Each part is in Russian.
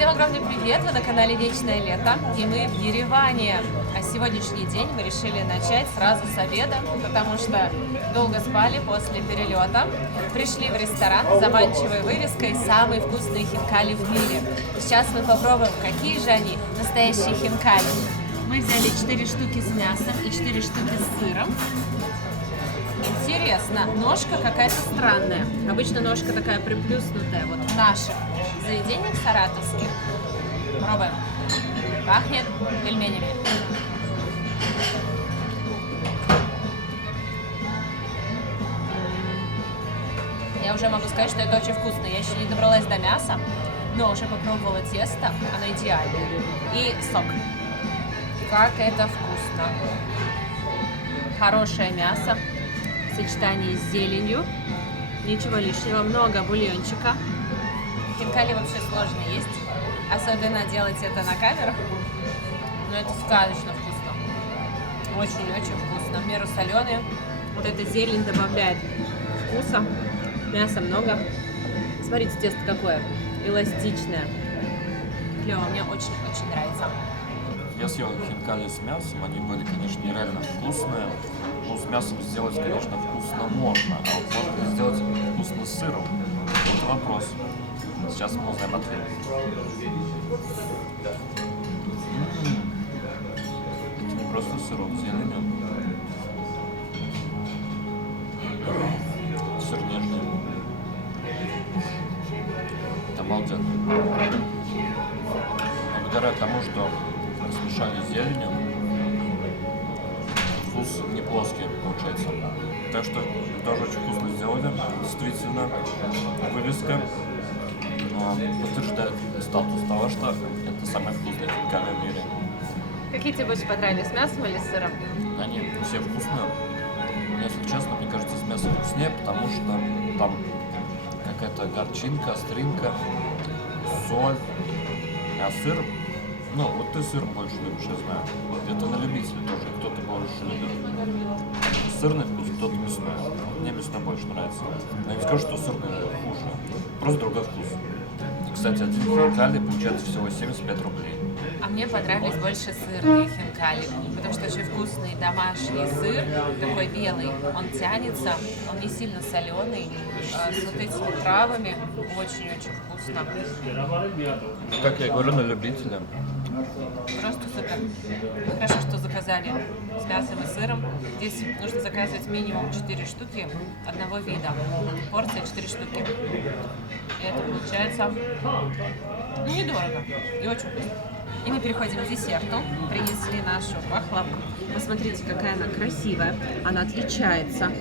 Всем огромный привет! Вы на канале Вечное Лето, и мы в Ереване. А сегодняшний день мы решили начать сразу с обеда, потому что долго спали после перелета. Пришли в ресторан с заманчивой вывеской «Самые вкусные хинкали в мире». Сейчас мы попробуем, какие же они, настоящие хинкали. Мы взяли 4 штуки с мясом и 4 штуки с сыром. Интересно, ножка какая-то странная. Обычно ножка такая приплюснутая. Вот в наших заведениях саратовских. Пробуем. Пахнет пельменями. Я уже могу сказать, что это очень вкусно. Я еще не добралась до мяса, но уже попробовала тесто. Оно идеальное. И сок. Как это вкусно. Хорошее мясо. В сочетании с зеленью. Ничего лишнего. Много бульончика. Хинкали вообще сложно есть. Особенно делать это на камеру. Но это сказочно вкусно. Очень-очень вкусно. В меру соленые. Вот эта зелень добавляет вкуса. Мяса много. Смотрите, тесто какое. Эластичное. Клево. Мне очень-очень нравится. Я съел хинкали с мясом, они были, конечно, нереально вкусные. Но с мясом сделать, конечно, вкусно можно, а вот можно сделать вкусно с сыром. Вот вопрос. Сейчас мы узнаем ответ. Это не просто сырок с зеленью. Сыр нежный. Это обалденно. Благодаря тому, что смешали с зеленью, вкус не плоский получается. Так что тоже очень вкусно сделали. Действительно, вывеска подтверждает статус того, что это самые вкусные хинкали в мире. Какие тебе больше понравились, с мясом или с сыром? Они все вкусные. Если честно, мне кажется, с мясом вкуснее, потому что там какая-то горчинка, остринка, соль, а сыр. Ну, вот ты сыр больше любишь, я знаю. Это на любителя тоже, кто-то больше любит сырный вкус, кто-то мясной. Мне мясной больше нравится. Но я не скажу, что сырный хуже. Просто другой вкус. Кстати, один хинкали получается всего 75 рублей. А мне понравились больше сырные хинкали, потому что очень вкусный домашний сыр, такой белый. Он тянется, он не сильно соленый, с вот этими травами. Очень-очень вкусно. Как я говорю, на любителя. Просто супер. Хорошо, что заказали с мясом и сыром. Здесь нужно заказывать минимум 4 штуки одного вида. Порция 4 штуки. И это получается недорого и очень вкусно. И мы переходим к десерту. Принесли нашу пахлаву. Посмотрите, какая она красивая. Она отличается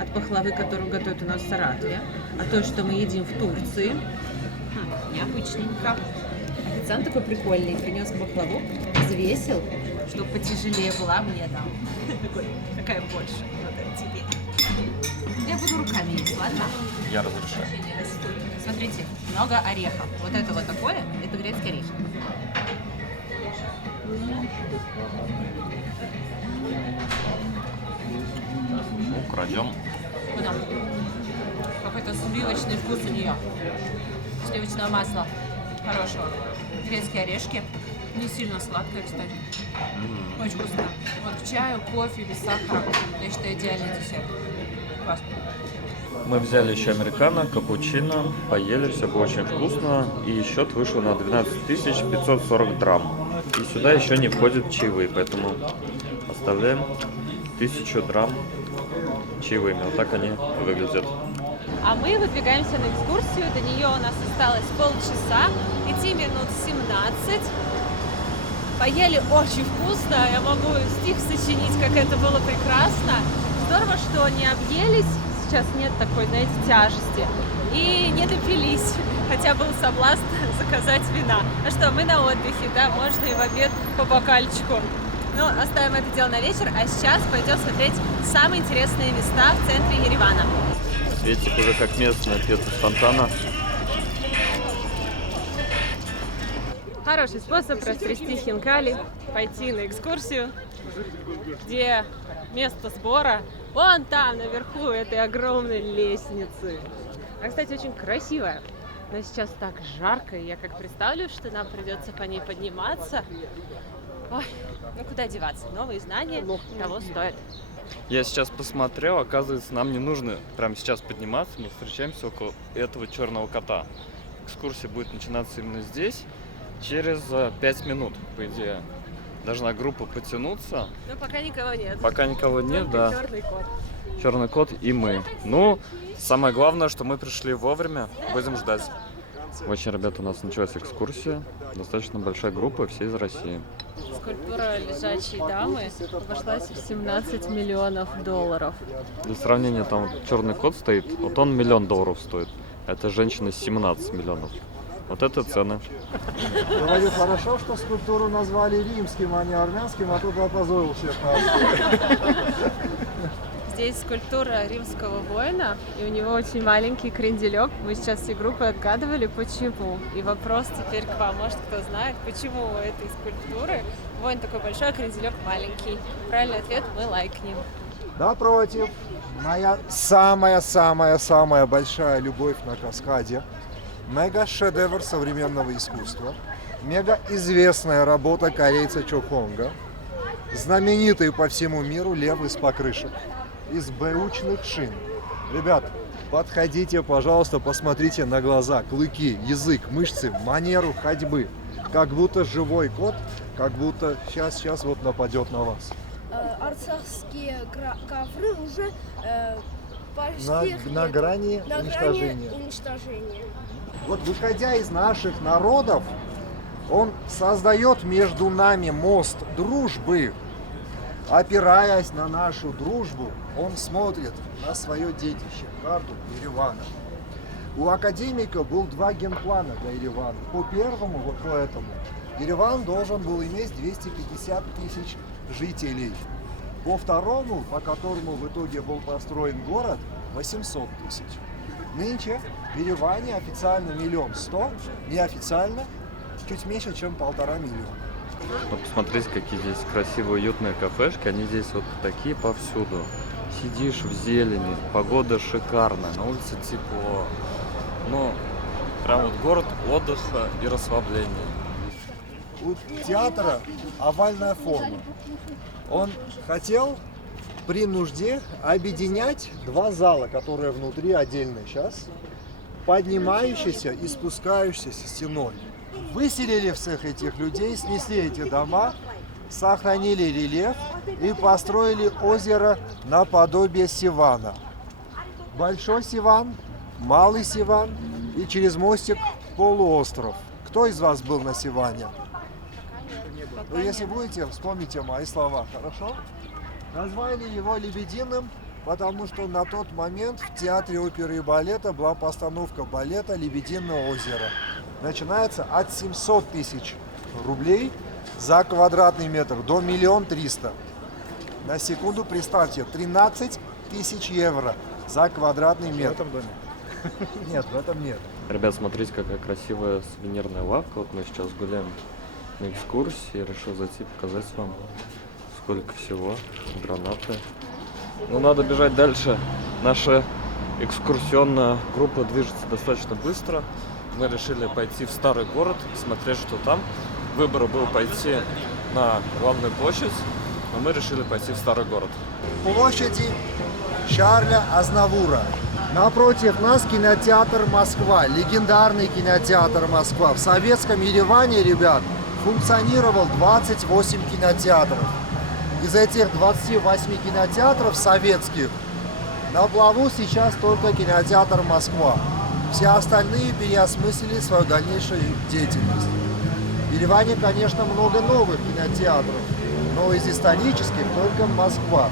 от пахлавы, которую готовят у нас в Саратове, от той, что мы едим в Турции. Необычненько. Официант такой прикольный, принес пахлаву, взвесил, чтобы потяжелее была, мне дал. Какая больше? Вот это тебе. Я буду руками есть, ладно? Я разрешаю. Смотрите, много орехов. Вот это вот такое, это грецкий орех. Украдем. Куда? Какой-то сливочный вкус у нее. Сливочного масла хорошего. Грецкие орешки. Не сильно сладкое, кстати. Очень вкусно. Вот к чаю, кофе, без сахара. Я считаю, идеальный десерт. Классно. Мы взяли еще американо, капучино, поели, все было очень вкусно. И счет вышел на 12 540 драм. И сюда еще не входят чаевые, поэтому оставляем 1000 драм чаевыми. Вот так они выглядят. А мы выдвигаемся на экскурсию. До нее у нас осталось полчаса. Идти минут 17. Поели очень вкусно. Я могу стих сочинить, как это было прекрасно. Здорово, что не объелись. Сейчас нет такой, знаете, тяжести. И не допились. Хотя был соблазн заказать вина. А что, мы на отдыхе, да, можно и в обед по бокальчику. Но оставим это дело на вечер. А сейчас пойдем смотреть самые интересные места в центре Еревана. Светик уже как местный, пьет из фонтана. Хороший способ растрясти хинкали, пойти на экскурсию, где место сбора вон там, наверху этой огромной лестницы. А, кстати, очень красивая. Но сейчас так жарко, и я как представлю, что нам придется по ней подниматься. Ой, ну куда деваться? Новые знания того стоят. Я сейчас посмотрел, оказывается, нам не нужно прямо сейчас подниматься, мы встречаемся около этого черного кота. Экскурсия будет начинаться именно здесь через 5 минут, по идее. Должна группа потянуться. Но пока никого нет. Пока никого нет, да. Черный кот. Черный кот и мы. Ну, самое главное, что мы пришли вовремя. Будем ждать. В общем, ребята, у нас началась экскурсия. Достаточно большая группа, все из России. Скульптура лежачей дамы обошлась в $17 миллионов. Для сравнения, там вот черный кот стоит, вот он $1 миллион стоит. Это женщина 17 миллионов. Вот это цены. Говорю, хорошо, что скульптуру назвали римским, а не армянским, а тут опозорил всех нас. Здесь скульптура римского воина, и у него очень маленький кренделек. Мы сейчас всей группой отгадывали, почему. И вопрос теперь к вам. Может, кто знает, почему у этой скульптуры воин такой большой, а кренделек маленький. Правильный ответ – мы лайкнем. Напротив, моя самая-самая-самая большая любовь на каскаде. Мега-шедевр современного искусства. Мега-известная работа корейца Чо Хонга. Знаменитый по всему миру лев из покрышек. Из бэучных шин. Ребят, подходите, пожалуйста, посмотрите на глаза, клыки, язык, мышцы, манеру ходьбы. Как будто живой кот, как будто сейчас вот нападет на вас. Арцахские ковры уже почти На грани уничтожения. Вот выходя из наших народов, он создает между нами мост дружбы. Опираясь на нашу дружбу, он смотрит на свое детище, карту Еревана. У академика был 2 генплана для Еревана. По первому, вот по этому, Ереван должен был иметь 250 тысяч жителей. По второму, по которому в итоге был построен город, 800 тысяч. Нынче в Ереване официально 1 100 000, неофициально чуть меньше, чем 1,5 миллиона. Ну, посмотрите, какие здесь красивые, уютные кафешки. Они здесь вот такие повсюду. Сидишь в зелени, погода шикарная, на улице тепло. Ну, прям вот город отдыха и расслабления. У театра овальная форма. Он хотел при нужде объединять 2 зала, которые внутри отдельные сейчас, поднимающиеся и спускающиеся стеной. Выселили всех этих людей, снесли эти дома, сохранили рельеф и построили озеро наподобие Сивана. Большой Сиван, малый Сиван и через мостик полуостров. Кто из вас был на Сиване? Ну, если будете, вспомните мои слова, хорошо? Назвали его Лебединым, потому что на тот момент в театре оперы и балета была постановка балета «Лебединое озеро». Начинается от 700 тысяч рублей за квадратный метр до 1 300 000. На секунду представьте, 13 тысяч евро за квадратный метр. В этом доме? Нет, в этом нет. Ребят, смотрите, какая красивая сувенирная лавка. Вот мы сейчас гуляем на экскурсии. Решил зайти показать вам, сколько всего. Гранаты. Ну, надо бежать дальше. Наша экскурсионная группа движется достаточно быстро. Мы решили пойти в старый город, смотреть, что там. Выбор был пойти на главную площадь, но мы решили пойти в старый город. Площади Шарля Азнавура. Напротив нас кинотеатр «Москва», легендарный кинотеатр «Москва». В советском Ереване, ребят, функционировал 28 кинотеатров. Из этих 28 кинотеатров советских на плаву сейчас только кинотеатр «Москва». Все остальные переосмыслили свою дальнейшую деятельность. В Ереване, конечно, много новых кинотеатров, но из исторических только Москва.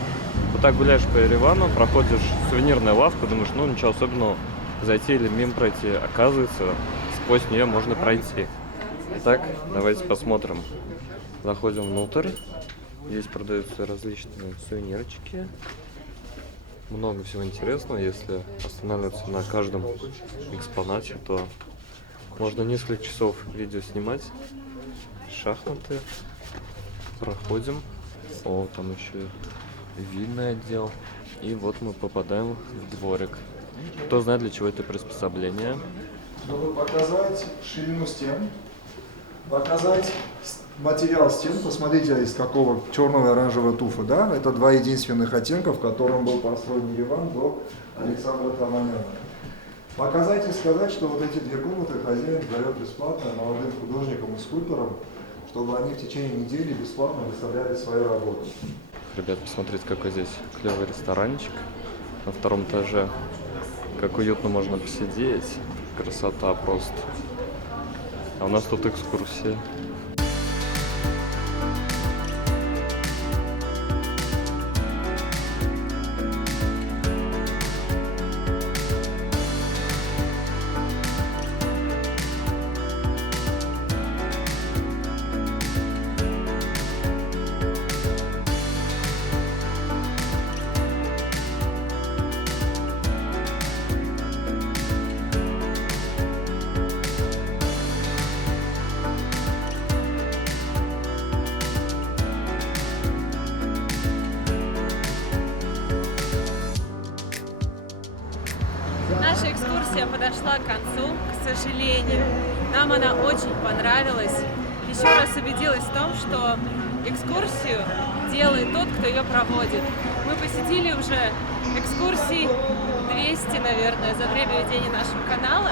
Вот так гуляешь по Еревану, проходишь сувенирную лавку, думаешь, ну ничего особенного, зайти или мимо пройти. Оказывается, сквозь нее можно пройти. Итак, давайте посмотрим. Заходим внутрь. Здесь продаются различные сувенирчики. Много всего интересного. Если останавливаться на каждом экспонате, то можно несколько часов видео снимать. Шахматы. Проходим. О, там еще винный отдел. И вот мы попадаем в дворик. Кто знает, для чего это приспособление? чтобы показать ширину стен, показать материал стен. Посмотрите, из какого черного и оранжевого туфа, да? Это два единственных оттенка, в котором был построен Ереван до Александра Таманяна. Показать и сказать, что вот эти две комнаты хозяин дает бесплатно молодым художникам и скульпторам, чтобы они в течение недели бесплатно выставляли свои работы. Ребят, посмотрите, какой здесь клевый ресторанчик на втором этаже. Как уютно можно посидеть. Красота просто. А у нас тут экскурсия. Наша экскурсия подошла к концу, к сожалению. Нам она очень понравилась. Еще раз убедилась в том, что экскурсию делает тот, кто ее проводит. Мы посетили уже экскурсий 200, наверное, за время ведения нашего канала.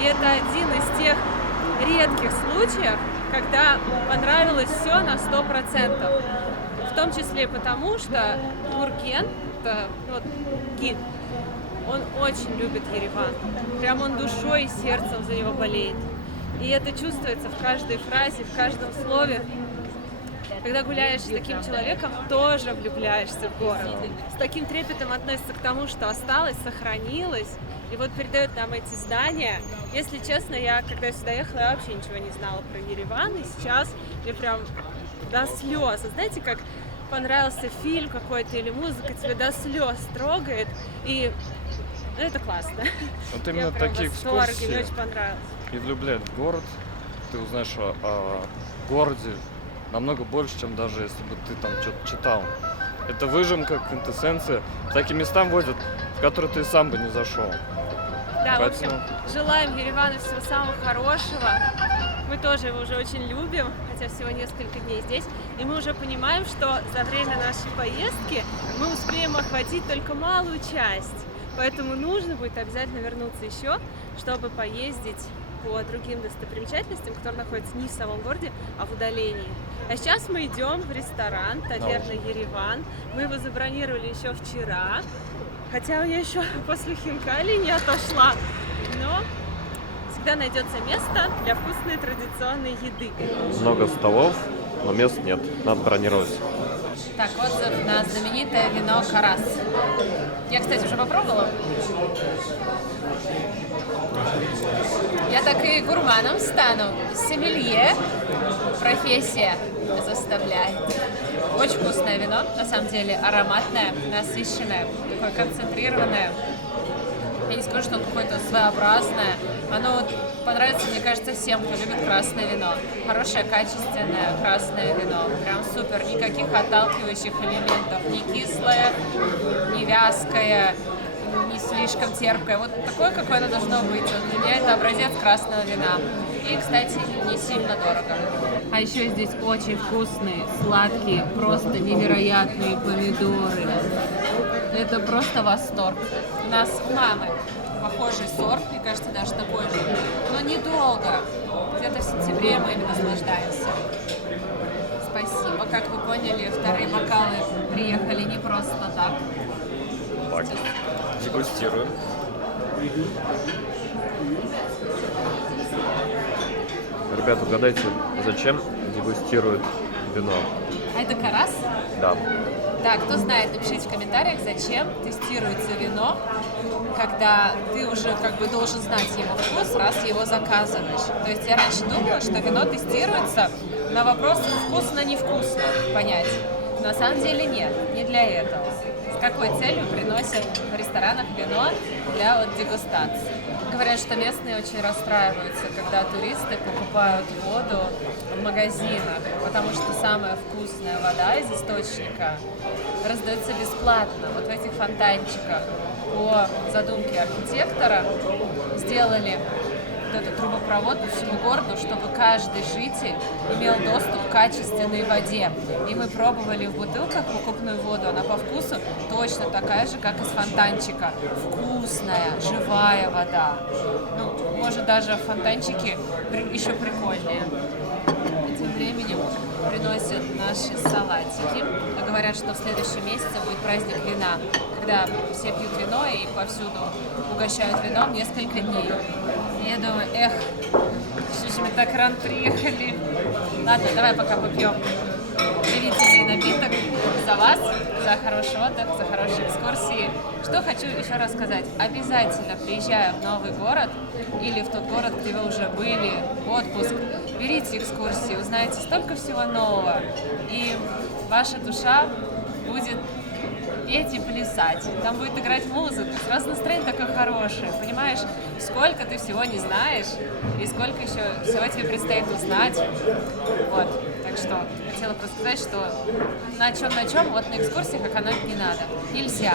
И это один из тех редких случаев, когда понравилось все на 100%. В том числе потому, что Гурген, это вот гид, он очень любит Ереван. Прям он душой и сердцем за него болеет. И это чувствуется в каждой фразе, в каждом слове. Когда гуляешь с таким человеком, тоже влюбляешься в город. С таким трепетом относится к тому, что осталось, сохранилось. И вот передают нам эти здания. Если честно, я когда сюда ехала, я вообще ничего не знала про Ереван. И сейчас мне прям до слез. Знаете, как понравился фильм какой-то или музыка, тебя до слез трогает. И это классно. Вот именно такие экскурсии мне очень понравилось. И влюбляют в город. Ты узнаешь о городе намного больше, чем даже если бы ты там что-то читал. Это выжимка, квинтэссенция. В такие места водят, в которые ты сам бы не зашел. Да, Поэтому... в общем, желаем Еревану всего самого хорошего. Мы тоже его уже очень любим, хотя всего несколько дней здесь. И мы уже понимаем, что за время нашей поездки мы успеем охватить только малую часть. Поэтому нужно будет обязательно вернуться еще, чтобы поездить по другим достопримечательностям, которые находятся не в самом городе, а в удалении. А сейчас мы идем в ресторан «Таверна Ереван». Мы его забронировали еще вчера, хотя я еще после Хинкали не отошла. Но всегда найдется место для вкусной традиционной еды. Много столов, но мест нет. Надо бронировать. Так, отзыв на знаменитое вино Карас. Я, кстати, уже попробовала. Я так и гурманом стану. Сомелье. Профессия заставляет. Очень вкусное вино, на самом деле, ароматное, насыщенное, такое концентрированное. Я не скажу, что оно какое-то своеобразное. Оно вот понравится, мне кажется, всем, кто любит красное вино. Хорошее, качественное красное вино. Прям супер. Никаких отталкивающих элементов. Не кислое, не вязкое, не слишком терпкое. Вот такое, какое оно должно быть. Вот для меня это образец красного вина. И, кстати, не сильно дорого. А еще здесь очень вкусные, сладкие, просто невероятные помидоры. Это просто восторг. У нас у мамы похожий сорт, мне кажется, даже такой же. Но недолго. Где-то в сентябре мы ими наслаждаемся. Спасибо. Как вы поняли, вторые бокалы приехали не просто так. Так, дегустируем. Ребята, угадайте, зачем дегустируют вино? А это Карас? Да. Да, кто знает, напишите в комментариях, зачем тестируется вино, когда ты уже как бы должен знать его вкус, раз его заказываешь. То есть я раньше думала, что вино тестируется на вопрос вкусно-невкусно понять. На самом деле нет, не для этого. С какой целью приносят в ресторанах вино для вот дегустации? Говорят, что местные очень расстраиваются, когда туристы покупают воду в магазинах, потому что самая вкусная вода из источника раздается бесплатно. Вот в этих фонтанчиках по задумке архитектора сделали вот этот трубопровод по всему городу, чтобы каждый житель имел доступ к качественной воде. И мы пробовали в бутылках покупную воду, она по вкусу точно такая же, как из фонтанчика. Вкусная, живая вода. Ну, может, даже фонтанчики еще прикольнее. Тем временем приносят наши салатики. Говорят, что в следующем месяце будет праздник вина, когда все пьют вино и повсюду угощают вином несколько дней. И я думаю, что же мы так рано приехали. Ладно, давай пока попьем удивительный напиток за вас, за хороший отдых, за хорошие экскурсии. Что хочу еще раз сказать. Обязательно, приезжая в новый город или в тот город, где вы уже были, в отпуск, берите экскурсии, узнаете столько всего нового. И ваша душа будет петь и плясать. Там будет играть музыка, сразу настроение такое хорошее. Понимаешь, сколько ты всего не знаешь и сколько еще всего тебе предстоит узнать. Вот. Так что хотела просто сказать, что на чем, вот на экскурсиях экономить не надо. Нельзя.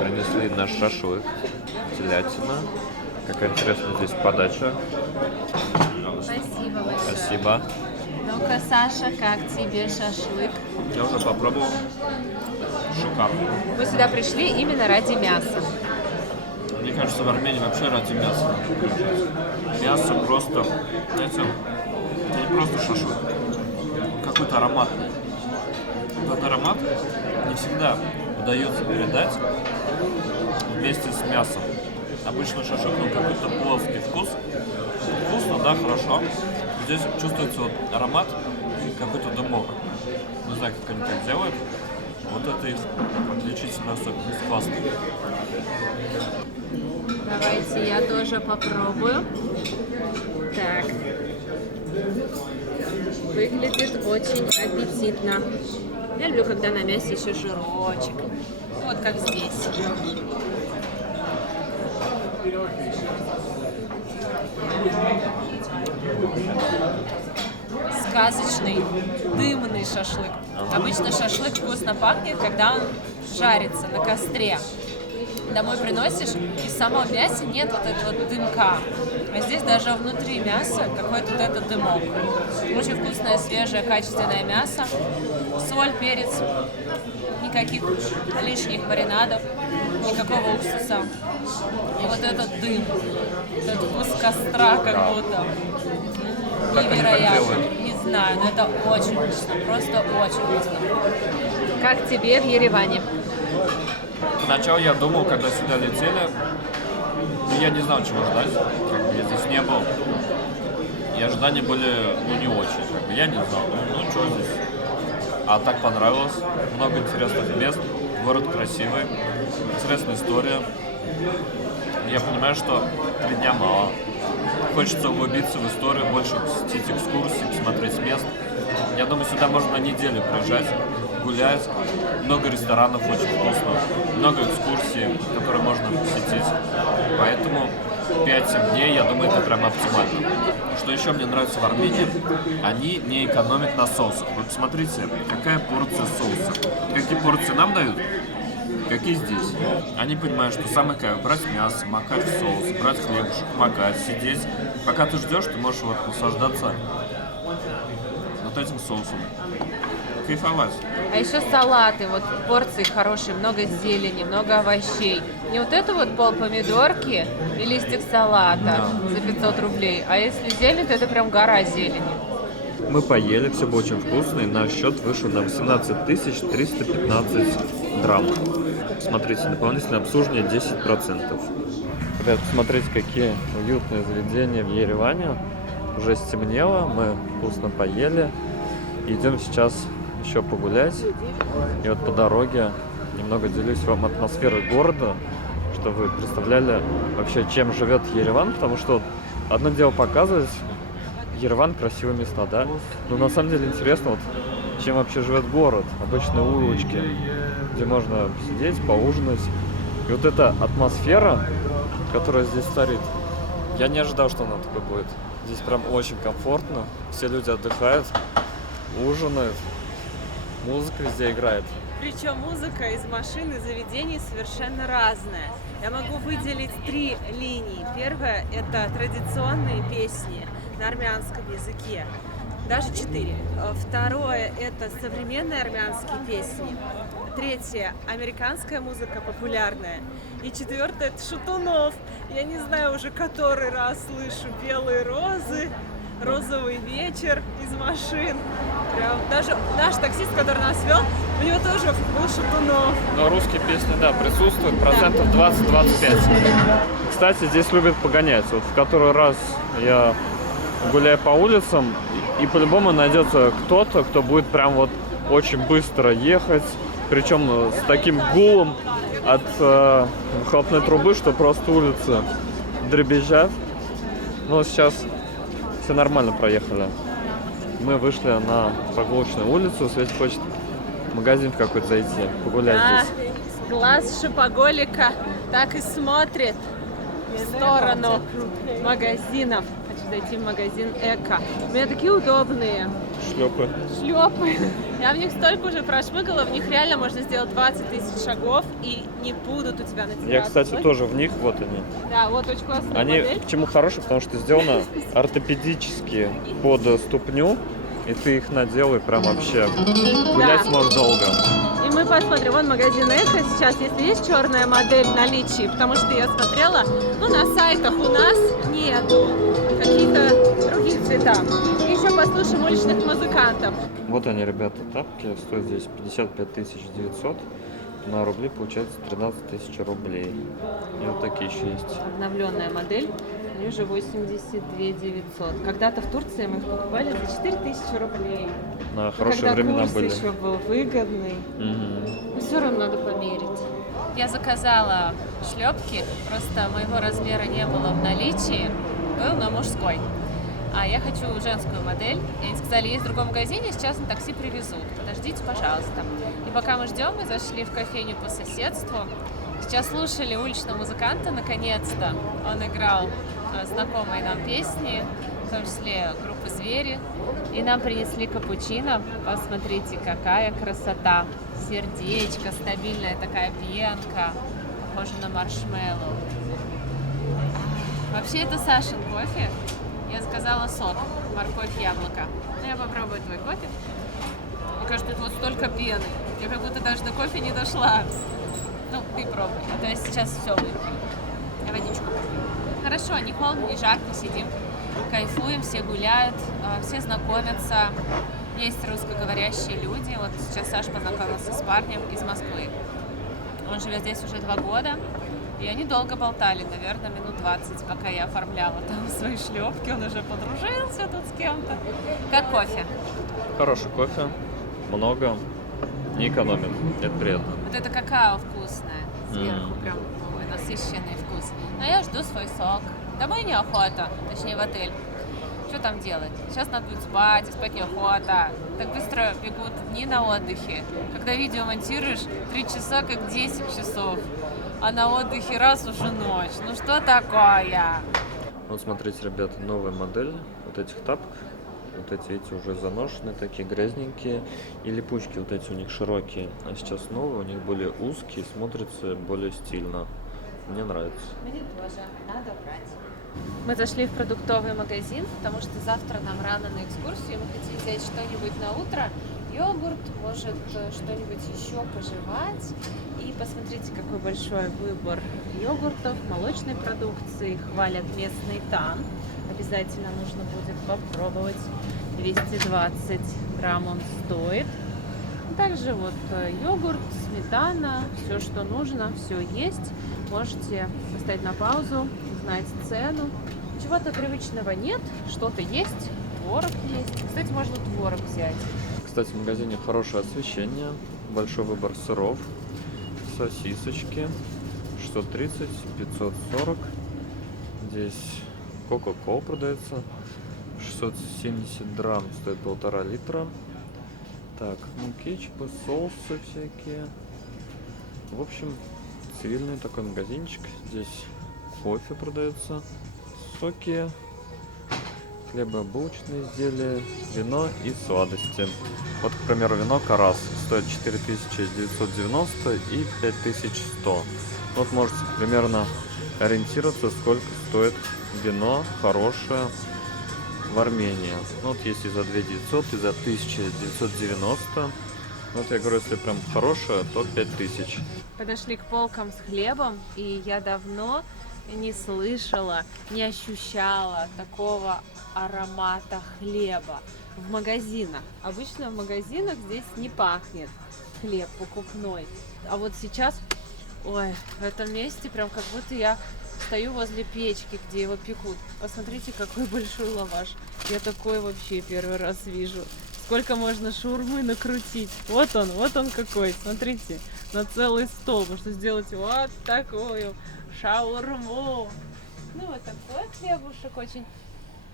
Принесли наш шашлык, телятина. Какая интересная здесь подача. Спасибо большое. Спасибо. Ну-ка, Саша, как тебе шашлык? Я уже попробовал. Шикарно. Мы сюда пришли именно ради мяса. Мне кажется, в Армении вообще ради мяса надо приезжать. Мясо просто, знаете, это не просто шашлык, какой-то аромат. Этот аромат не всегда удается передать вместе с мясом. Обычно шашлык, ну, какой-то плоский вкус. Вкусно, да, хорошо. Здесь чувствуется вот аромат, какой-то дымок. Не знаю, как они так делают. Вот это их отличительная особенность. Классно. Давайте я тоже попробую. Так. Выглядит очень аппетитно. Я люблю, когда на мясе еще жирочек. Вот как здесь. Сказочный дымный шашлык. Обычно шашлык вкусно пахнет, когда он жарится на костре. Домой приносишь, и в самом мясе нет вот этого вот дымка. А здесь даже внутри мяса какой-то вот этот дымок. Очень вкусное, свежее, качественное мясо. Соль, перец, никаких лишних маринадов, никакого уксуса. И вот этот дым, этот вкус костра как будто. Невероятно. Не знаю, но это очень вкусно, просто очень вкусно. Как тебе в Ереване? Поначалу я думал, когда сюда летели, я не знал, чего ждать, как бы я здесь не был. И ожидания были, не очень, как бы я не знал, что здесь. А так понравилось, много интересных мест, город красивый, интересная история. Я понимаю, что 3 дня мало. Хочется углубиться в историю, больше посетить экскурсии, посмотреть мест. Я думаю, сюда можно на неделю приезжать, гулять. Много ресторанов очень вкусных, много экскурсий, которые можно посетить. Поэтому 5-7 дней, я думаю, это прям оптимально. Что еще мне нравится в Армении, они не экономят на соусах. Вы посмотрите, какая порция соуса. Какие порции нам дают, какие здесь. Они понимают, что самое кайф брать мясо, макать в соус, брать хлебушек, макать, сидеть. Пока ты ждешь, ты можешь вот наслаждаться вот этим соусом. Кайфовать. А еще салаты, вот порции хорошие, много зелени, много овощей. Не вот это вот полпомидорки и листик салата за 500 рублей, а если зелень, то это прям гора зелени. Мы поели, все было очень вкусно, и наш счет вышел на 18 315 драм. Смотрите, дополнительное обслуживание 10%. Ребят, смотрите, какие уютные заведения в Ереване. Уже стемнело, мы вкусно поели. Идем сейчас еще погулять. И вот по дороге немного делюсь вам атмосферой города, чтобы вы представляли вообще, чем живет Ереван, потому что одно дело показывать Ереван, красивые места, да? Но на самом деле интересно, вот, чем вообще живет город. Обычные улочки, где можно сидеть, поужинать. И вот эта атмосфера, которая здесь царит, я не ожидал, что она такой будет. Здесь прям очень комфортно, все люди отдыхают, ужинают, музыка везде играет. Причем музыка из машин и заведений совершенно разная. Я могу выделить 3 линии. Первая – это традиционные песни на армянском языке. Даже 4. Второе – это современные армянские песни. Третье – американская музыка популярная. И четвертое – это Шатунов. Я не знаю уже который раз слышу «Белые розы», «Розовый вечер» из машин. Прям даже наш таксист, который нас вел, у него тоже был Шатунов. Но русские песни, да, присутствуют, процентов 20-25. Кстати, здесь любят погонять. Вот в который раз я гуляю по улицам, и по-любому найдется кто-то, кто будет прям вот очень быстро ехать, причем с таким гулом от выхлопной трубы, что просто улицы дребезжат. Но сейчас все нормально проехали. Мы вышли на прогулочную улицу. Светик хочет в магазин в какой-то зайти, погулять здесь. Глаз шопоголика так и смотрит в сторону магазинов. Хочу зайти в магазин Эко. У меня такие удобные Шлепы. шлепы. Я в них столько уже прошмыгала, в них реально можно сделать 20 тысяч шагов и не будут у тебя натираться. Я, кстати, ноги. тоже в них, вот они. Да, вот очень классная Они модель. к чему хороши, потому что сделано ортопедически под ступню, и ты их надел, и прям вообще гулять сможешь долго. И мы посмотрим, вон магазин Эко сейчас, если есть черная модель в наличии, потому что я смотрела, ну на сайтах у нас нету, какие-то других цвета. И еще послушаем уличных музыкантов. Вот они, ребята, тапки. Стоят здесь 55 900. На рубли получается 13 тысяч рублей. И вот такие еще есть. Обновленная модель, они уже 82 900. Когда-то в Турции мы их покупали за 4000 рублей. На хорошие Когда времена курс были. еще был выгодный. Мгм. Но все равно надо померить. Я заказала шлепки, просто моего размера не было в наличии, был на мужской. А я хочу женскую модель. И они сказали, есть в другом магазине, сейчас на такси привезут. Подождите, пожалуйста. И пока мы ждем, мы зашли в кофейню по соседству. Сейчас слушали уличного музыканта, наконец-то. Он играл знакомые нам песни, в том числе группы «Звери». И нам принесли капучино. Посмотрите, какая красота. Сердечко, стабильная такая пенка, похожа на маршмеллоу. Вообще это Сашин кофе. Я заказала сок, морковь, яблоко. Ну, я попробую твой кофе. Мне кажется, тут вот столько пены. Я как будто даже до кофе не дошла. Ну, ты пробуй, а то я сейчас все выпью. Я водичку попью. Хорошо, не холодно, не жарко, сидим, кайфуем, все гуляют, все знакомятся. Есть русскоговорящие люди. Вот сейчас Саша познакомился с парнем из Москвы. Он живет здесь уже 2 года. И они долго болтали, наверное, минут 20, пока я оформляла там свои шлепки. Он уже подружился тут с кем-то. Как кофе? Хороший кофе. Много. Не экономит. Это приятно. Вот это какао вкусное. Сверху прям такой насыщенный вкус. Но я жду свой сок. Домой неохота, точнее в отель. Что там делать? Сейчас надо будет спать, и спать неохота. Так быстро бегут дни на отдыхе. Когда видео монтируешь, 3 часа как 10 часов. А на отдыхе раз уже ночь. Ну что такое? Вот смотрите, ребята, новая модель вот этих тапок. Вот эти, видите, уже заношенные, такие грязненькие. И липучки вот эти у них широкие. А сейчас новые, у них более узкие, смотрятся более стильно. Мне нравится. Мне тоже. Надо брать. Мы зашли в продуктовый магазин, потому что завтра нам рано на экскурсию. Мы хотим взять что-нибудь на утро. Йогурт, может что-нибудь еще пожевать. И посмотрите, какой большой выбор йогуртов, молочной продукции. Хвалят местный ТАН. Обязательно нужно будет попробовать. 220 грамм он стоит. Также вот йогурт, сметана, все, что нужно, все есть. Можете поставить на паузу, узнать цену. Чего-то привычного нет, что-то есть, творог есть. Кстати, можно творог взять. Кстати, в магазине хорошее освещение, большой выбор сыров, сосисочки, 630, 540. Здесь Кока-Кола продается, 670 грамм стоит 1,5 литра. Так, ну кетчупы, соусы всякие. В общем, цивильный такой магазинчик. Здесь кофе продается, соки, хлебобулочные изделия, вино и сладости. Вот, к примеру, вино Карас стоит 4990 и 5100. Вот можете примерно ориентироваться, сколько стоит вино хорошее в Армении. Вот есть и за 2900, и за 1990. Вот я говорю, если прям хорошее, то 5000. Подошли к полкам с хлебом, и я давно не слышала, не ощущала такого аромата хлеба в магазинах. Обычно в магазинах здесь не пахнет хлеб покупной. А вот сейчас, ой, в этом месте прям как будто я стою возле печки, где его пекут. Посмотрите, какой большой лаваш. Я такой вообще первый раз вижу. Сколько можно шаурмы накрутить. Вот он какой. Смотрите, на целый стол. Можно сделать вот такую шаурму. Ну, вот такой хлебушек очень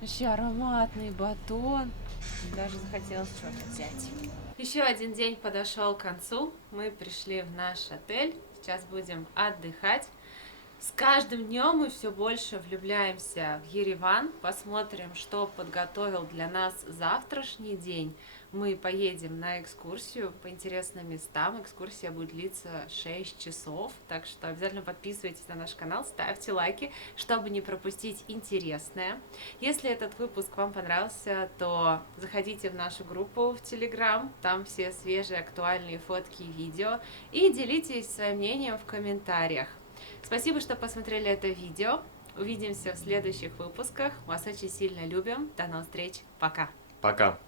вообще ароматный, батон. Даже захотелось что-то взять. Еще один день подошел к концу. Мы пришли в наш отель. Сейчас будем отдыхать. С каждым днем мы все больше влюбляемся в Ереван. Посмотрим, что подготовил для нас завтрашний день. Мы поедем на экскурсию по интересным местам. Экскурсия будет длиться 6 часов. Так что обязательно подписывайтесь на наш канал, ставьте лайки, чтобы не пропустить интересное. Если этот выпуск вам понравился, то заходите в нашу группу в Telegram. Там все свежие, актуальные фотки и видео. И делитесь своим мнением в комментариях. Спасибо, что посмотрели это видео. Увидимся в следующих выпусках. Вас очень сильно любим. До новых встреч. Пока. Пока.